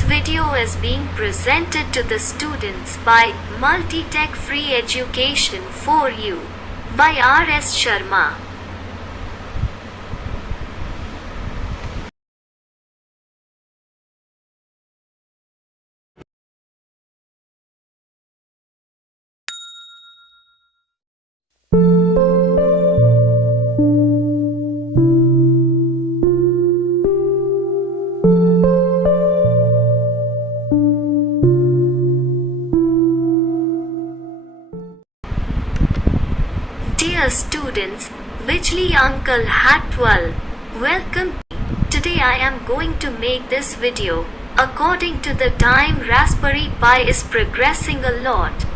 This video is being presented to the students by Multi-Tech Free Education for You by R.S. Sharma. Dear students, Bijli Uncle Hat 12, welcome. Today I am going to make this video. According to the time, Raspberry Pi is progressing a lot.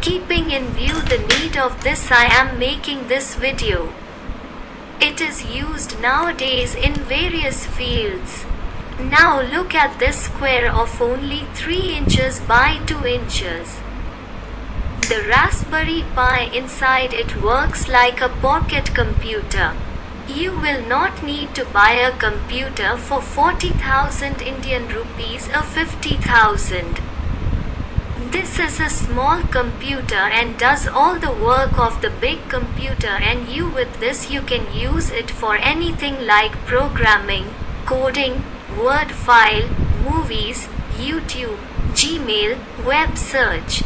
Keeping in view the need of this, I am making this video. It is used nowadays in various fields. Now look at this square of only 3 inches by 2 inches. The Raspberry Pi, inside it works like a pocket computer. You will not need to buy a computer for 40,000 Indian rupees or 50,000. This is a small computer and does all the work of the big computer, and with this you can use it for anything like programming, coding, Word file, movies, YouTube, Gmail, web search,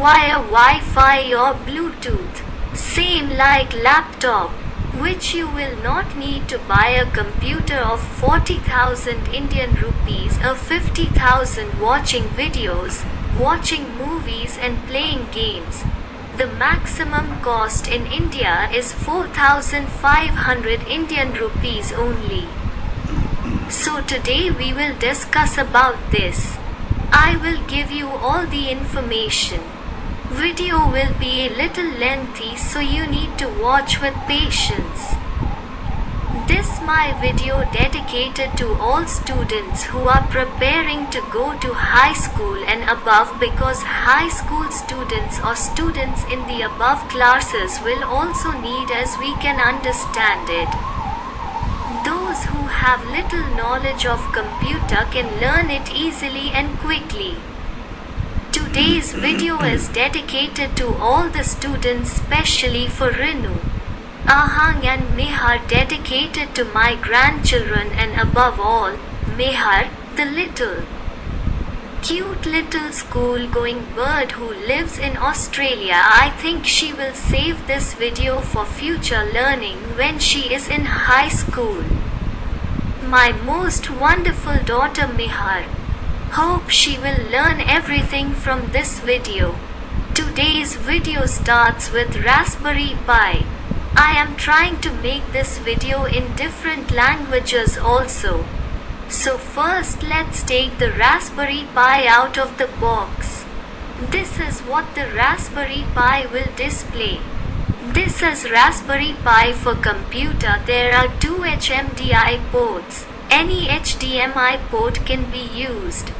via Wi-Fi or Bluetooth. Same like laptop, which you will not need to buy a computer of 40,000 Indian rupees or 50,000 watching videos, watching movies and playing games. The maximum cost in India is 4,500 Indian rupees only. So today we will discuss about this. I will give you all the information. Video will be a little lengthy, so you need to watch with patience. This my video dedicated to all students who are preparing to go to high school and above, because high school students or students in the above classes will also need, as we can understand it. Those who have little knowledge of computer can learn it easily and quickly. Today's video is dedicated to all the students, especially for Rinu, Ahang and Mehar, dedicated to my grandchildren, and above all, Mehar, the little, cute little school-going bird who lives in Australia. I think she will save this video for future learning when she is in high school. My most wonderful daughter Mehar. Hope she will learn everything from this video. Today's video starts with Raspberry Pi. I am trying to make this video in different languages also. So first let's take the Raspberry Pi out of the box. This is what the Raspberry Pi will display. This is Raspberry Pi for computer. There are 2 HMDI ports. Any HDMI port can be used.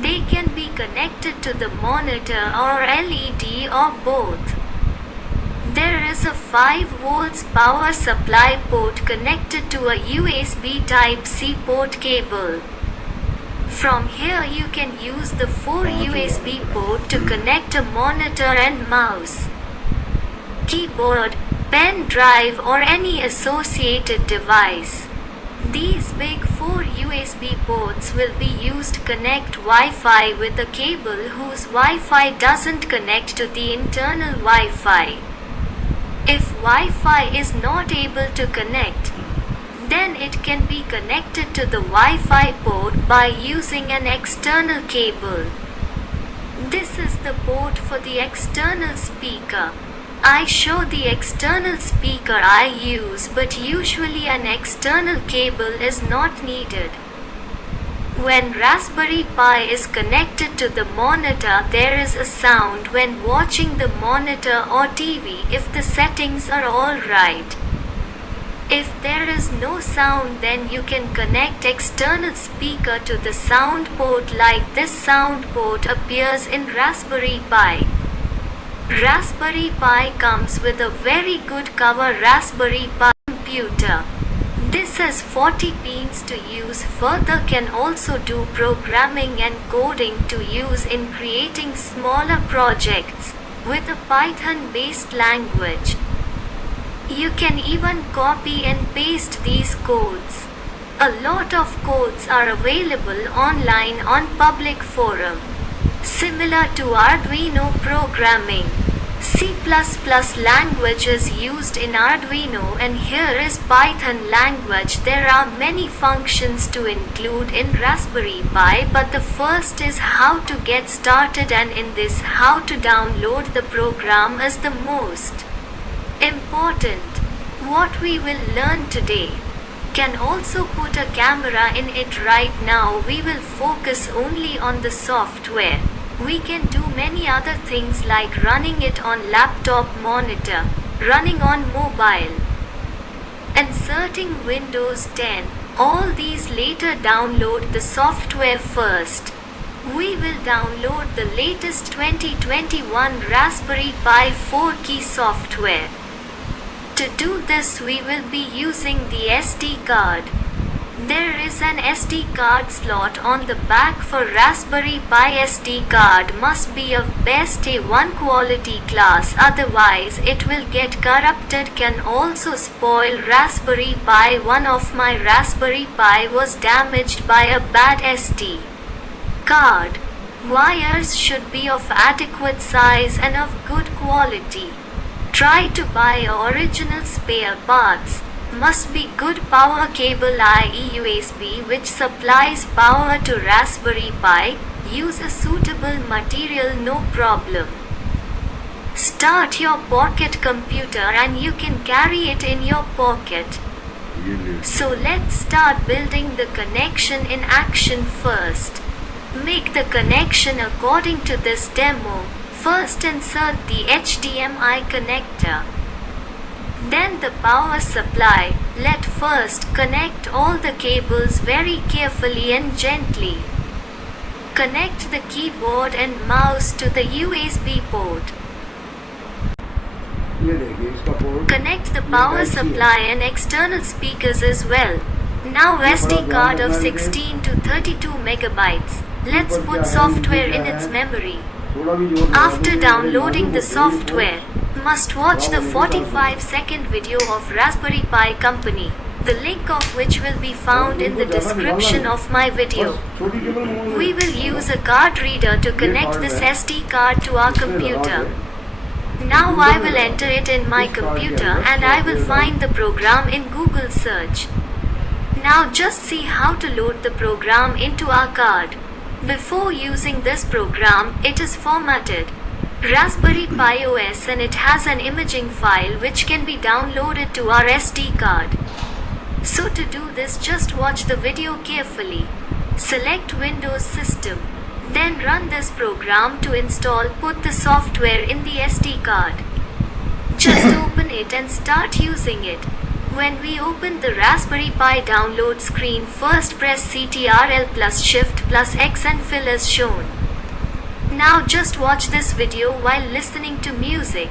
They can be connected to the monitor or LED or both. There is a 5 volts power supply port connected to a USB Type-C port cable. From here you can use the 4 USB port to connect a monitor and mouse, keyboard, pen drive or any associated device. These big 4 USB ports will be used to connect Wi-Fi with a cable whose Wi-Fi doesn't connect to the internal Wi-Fi. If Wi-Fi is not able to connect, then it can be connected to the Wi-Fi port by using an external cable. This is the port for the external speaker. I show the external speaker I use, but usually an external cable is not needed. When Raspberry Pi is connected to the monitor, there is a sound when watching the monitor or TV if the settings are all right. If there is no sound, then you can connect external speaker to the sound port, like this sound port appears in Raspberry Pi. Raspberry Pi comes with a very good cover. Raspberry Pi computer. This says 40 pins to use. Further can also do programming and coding to use in creating smaller projects with a Python-based language. You can even copy and paste these codes. A lot of codes are available online on public forum. Similar to Arduino programming, C++ language is used in Arduino, and here is Python language. There are many functions to include in Raspberry Pi, but the first is how to get started, and in this how to download the program is the most important. What we will learn today. Can also put a camera in it. Right now we will focus only on the software. We can do many other things like running it on laptop monitor, running on mobile, inserting Windows 10. All these later. Download the software first. We will download the latest 2021 Raspberry Pi 4 key software. To do this we will be using the SD card. There is an SD card slot on the back for Raspberry Pi. SD card must be of best A1 quality class, otherwise it will get corrupted, can also spoil Raspberry Pi. One of my Raspberry Pi was damaged by a bad SD card. Wires should be of adequate size and of good quality. Try to buy original spare parts. Must be good power cable, i.e. USB, which supplies power to Raspberry Pi. Use a suitable material, no problem. Start your pocket computer and you can carry it in your pocket. So let's start building the connection in action first. Make the connection according to this demo. First insert the HDMI connector. Then the power supply. Let first connect all the cables very carefully and gently. Connect the keyboard and mouse to the USB port. Connect the power supply and external speakers as well. Now SD card of 16 to 32 megabytes. Let's put software in its memory. After downloading the software, must watch the 45-second video of Raspberry Pi Company, the link of which will be found in the description of my video. We will use a card reader to connect this SD card to our computer. Now I will enter it in my computer and I will find the program in Google search. Now just see how to load the program into our card. Before using this program, it is formatted Raspberry Pi OS and it has an imaging file which can be downloaded to our SD card. So to do this, just watch the video carefully. Select Windows System. Then run this program to install. Put the software in the SD card. Just open it and start using it. When we open the Raspberry Pi download screen, first press Ctrl plus Shift plus X and fill as shown. Now just watch this video while listening to music.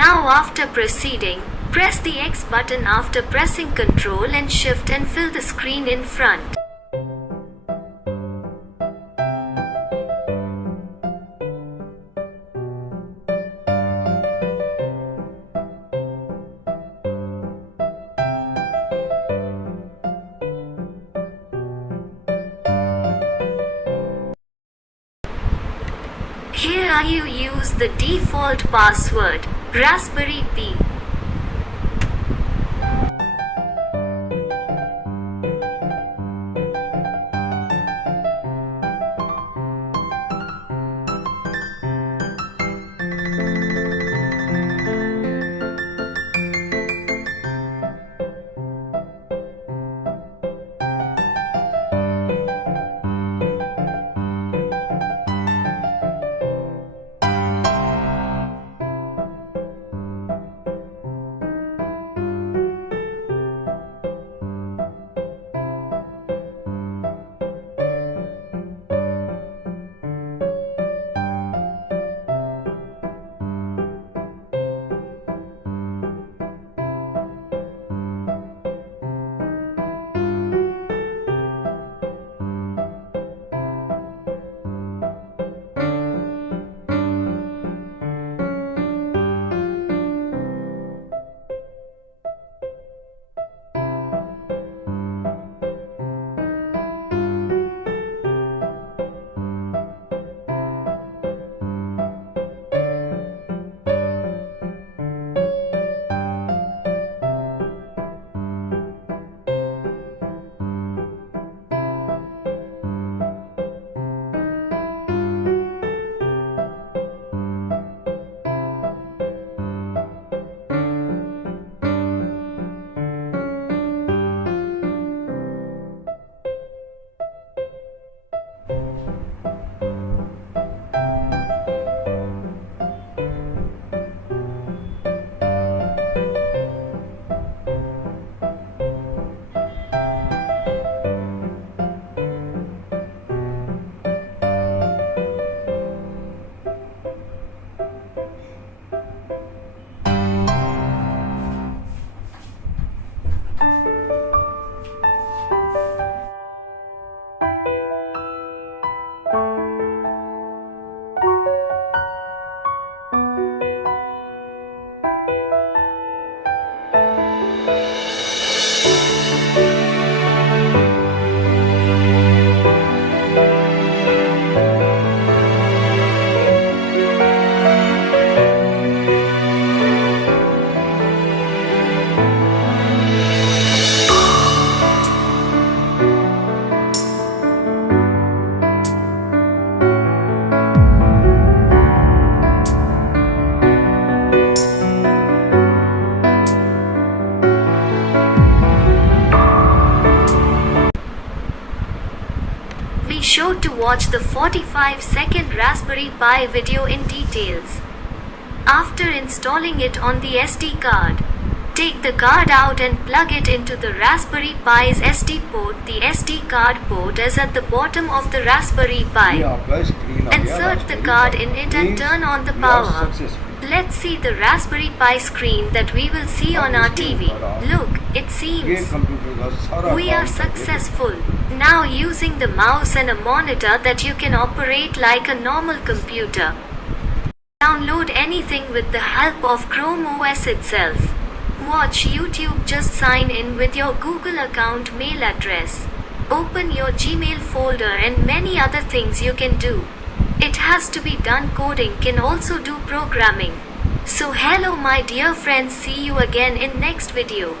Now after proceeding, press the X button after pressing Ctrl and Shift and fill the screen in front. Here you use the default password, Raspberry Pi. Be sure to watch the 45-second Raspberry Pi video in details. After installing it on the SD card, take the card out and plug it into the Raspberry Pi's SD port. The SD card port is at the bottom of the Raspberry Pi. Insert the card in it and turn on the power. Let's see the Raspberry Pi screen that we will see on our TV. Look, it seems we are successful. Now using the mouse and a monitor that you can operate like a normal computer. Download anything with the help of Chrome OS itself. Watch YouTube, just sign in with your Google account mail address. Open your Gmail folder and many other things you can do. It has to be done. Coding can also do programming. So hello my dear friends, see you again in next video.